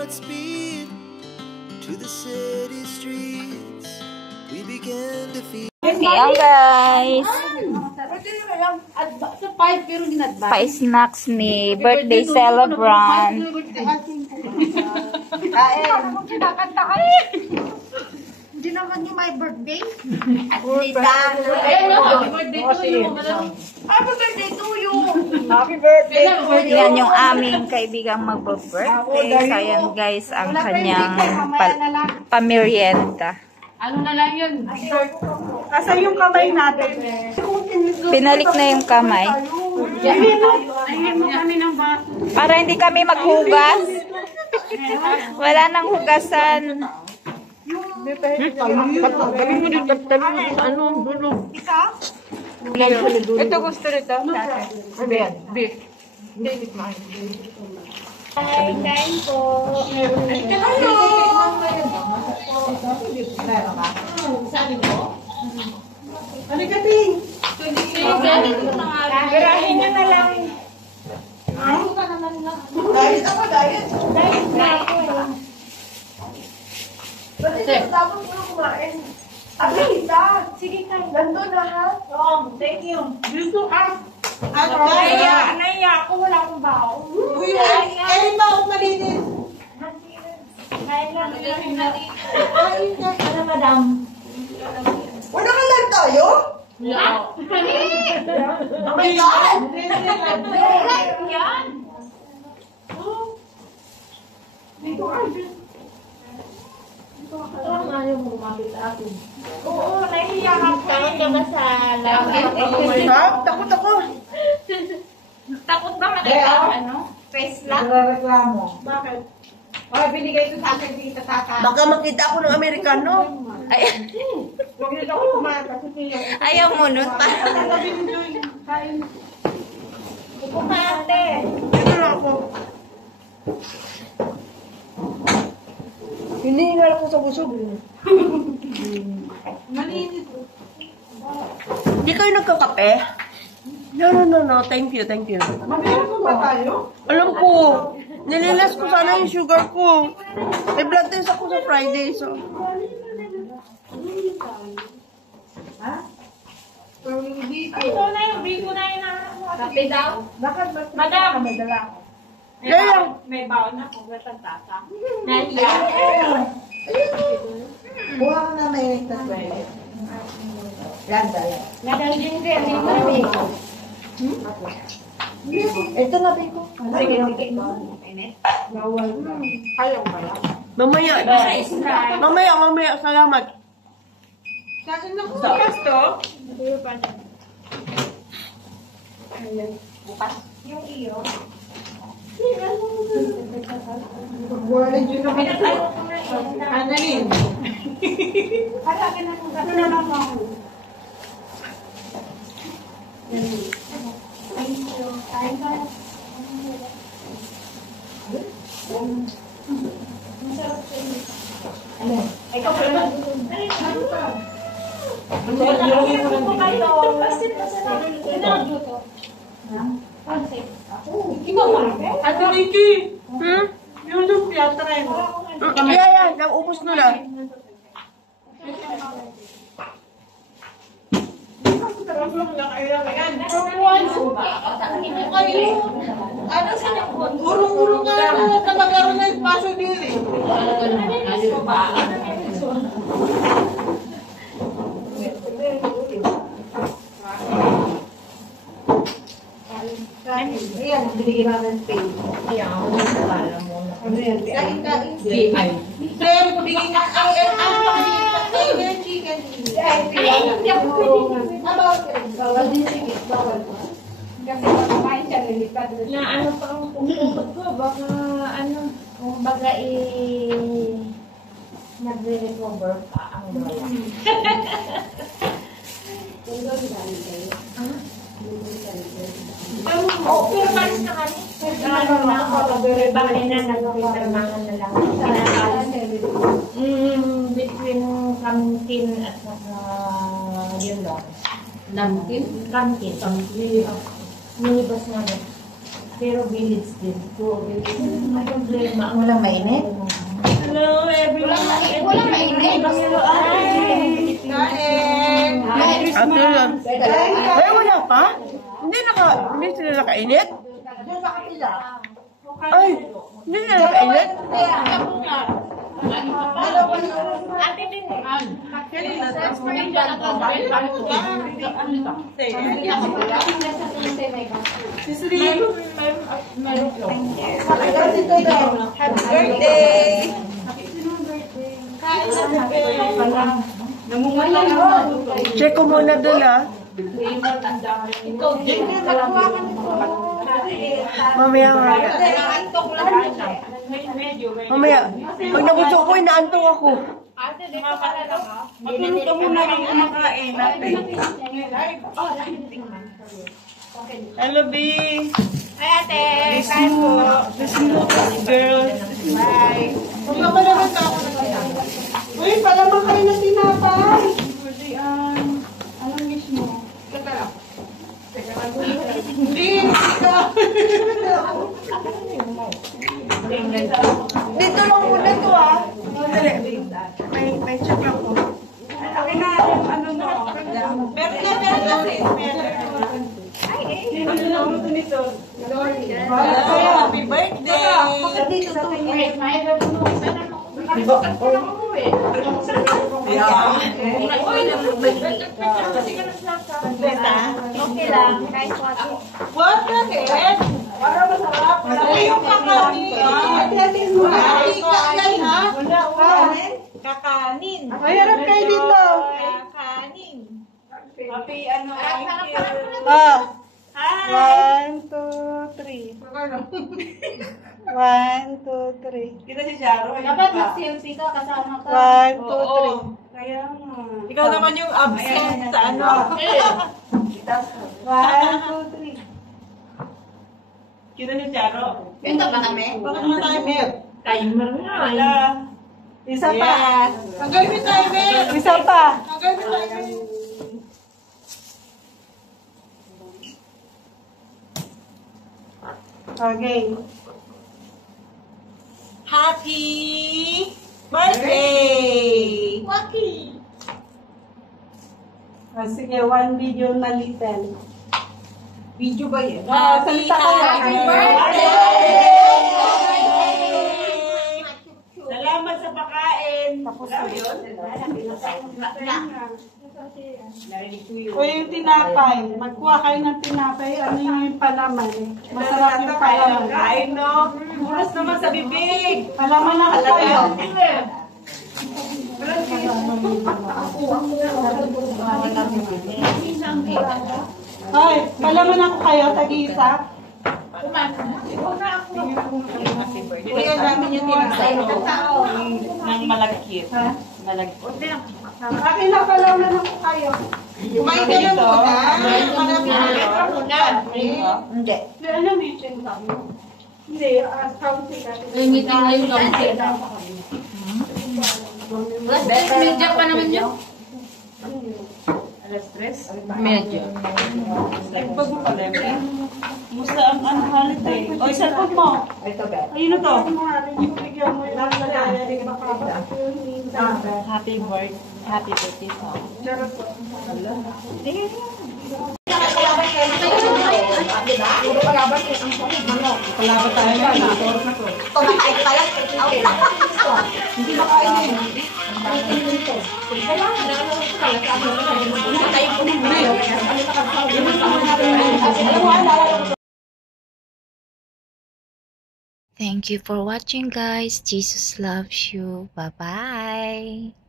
hearts beat to the city streets. We began to feel. Ayan guys. Pa-snacks ni birthday celebrant. Hindi naman yung my birthday. Happy birthday to you. Happy birthday to you. Happy birthday to you. Yan yung aming kaibigang mag-birthday. Kaya guys, ang kanyang pamerienda. Ano na lang yun? Asa yung kamay natin? Pinalik na yung kamay. Tingin mo kami ng baso. Para hindi kami maghugas. Wala nang hugasan. Galing mo dito. Ano? Dulo. Ito gusto nito. Beef. Hindi, Kain po. Hello! Sabi mo? Ano ka, Ting? Garahin nyo na lang. Diet ako, diet. Diet na ako. Tapos mo kumain. Abita. Sige kain. Nandun na ha? Thank you. Dito ah. Naiya ako. Wala akong bao. Uy, kain ba ako malinis? Kain lang. Ano, madam? Wala ka lang tayo? No. Oh my God! Yan. Dito ka. Ayaw mo kumapit akin. Oo, nahiya ako. Takot ka ba sa langit? Takot ako. Takot ba makita ano? Face lock? Nagreklamo. Bakit? Binigay ito sa akin dito tata. Baka makita ako ng Amerikano. Huwag nito ako kumata. Ayaw mo nun pa. Upo ka ate. Dito na ako. Hinihingal ako sa busog. Malinis. Hindi kayo nagkakape? No. Thank you. Mabilis mo ba tayo? Alam ko. Nililas ko sana yung sugar ko. May blood test ako sa Friday, so. Ha? Ito na yung bigo na yun. Kape daw? Madam. May baon na kung wala tata. Nahiya. Buha ka na may nectar ba yun? Ganda yan. Madam Ginger, may mabi. Ito na biko. Sige, sige. Ayaw pala. Mamaya. Salamat. Saan na bukas to? Bukas. Yung iyo. Wala dyan naman ito. Ano rin? Halagin na kung gano'n na ako. Thank you. Kain ka. Masarap siya. Ikaw pa naman. Ano po kayo? Pasit na sa namin. Pinagluto. Pasit. Ikaw ba? Ate Ricky! Yung lumpia, try mo. Yan. Nag-ubos na lang. Ano sa niyo po? Urong-urong ka na kamagaroon na yung paso dili. Ayan, binigyan namin pay. Ayan, alam mo na. Ano yan? Kain. Sir, bigyan ka. Ang chicken. Hindi ako pwede. Bawal din sige. Bawal. Kasi kumain siya, nilipad. Na ano pa ang pumupot ko? Baka ano, kung baga nagre-recover pa ang wala. Oh, pero malis na kami. Bakit na nagpipirmangan na lang. Between Kamtin at yun lang. Namkin? Kamtin. Minibus namin. Pero village din. May problema. Walang mainit? Hello, everyone. Walang mainit. Kain! Ate yan. Ay, wala pa? Hindi sila nakainit? Ay, hindi sila nakainit? Ate din. Birthday! Check ko muna doon ah. Mamaya. Pag nabusok ko, inaantong ako. Matulog ka muna rin kumakain natin. Hello, B. Ay, ate. Kain po. Girls. Bye. Huwag ka naman sa ako. Uy, palaman kayo ng tinapay. Anong mismo? Hindi, dito lang muna to ah. Dali. May check ako. Akin na yung ano mo. Happy birthday! Bakit dito to? Okay lang. Kahit po ate. What the heck? Para masarap. Ay, yung kakanin. Kakanin ha? Kakanin. Ay, harap kayo dito. Kakanin. Happy ano, thank you. Ah. Hi. 1, 2, 3. 1, 2, 3. Kita si Charo. Dapat mag-selfie ka kasama ka. 1, 2, 3. Kaya nga. Ikaw naman yung absent sa ano. 1, 2, 3. Kita si Charo. Ito ba namin? Bakit naman tayo, Mel? Timer na. Wala. Isa pa. Hanggang may timer. Isa pa. Hanggang may timer. Okay. Happy birthday! Waki. Sige, one video na little. Video ba yan? Salita ka lang. Happy birthday! Salamat sa pagkain. Tapos na yun? O yung tinapay. Magkuha kayo ng tinapay. Ano yung palaman? Masarap yung palaman. Kain, no? Buras naman sa bibig. Palaman na kayo. Ay, palaman ako kayo. Tag-isa. Bigyan namin yung tinapay. Ng malagkit. Malagkit. Akin na palaman ako kayo. Kumain ka na muna. Hindi. Ano meeting ka mo? Hindi, county ka. Meeting na yung kaunti. Medyo pa naman yun. Alas 3? Medyo. Pag mo pala, musta ang holiday? O, cellphone mo. Ito ba? Ayun na to. Bigyan mo yung Happy birthday. Happy birthday song. Palaban tayo na. Kumakain ka lang. Hindi makainin. Thank you for watching, guys. Jesus loves you. Bye-bye.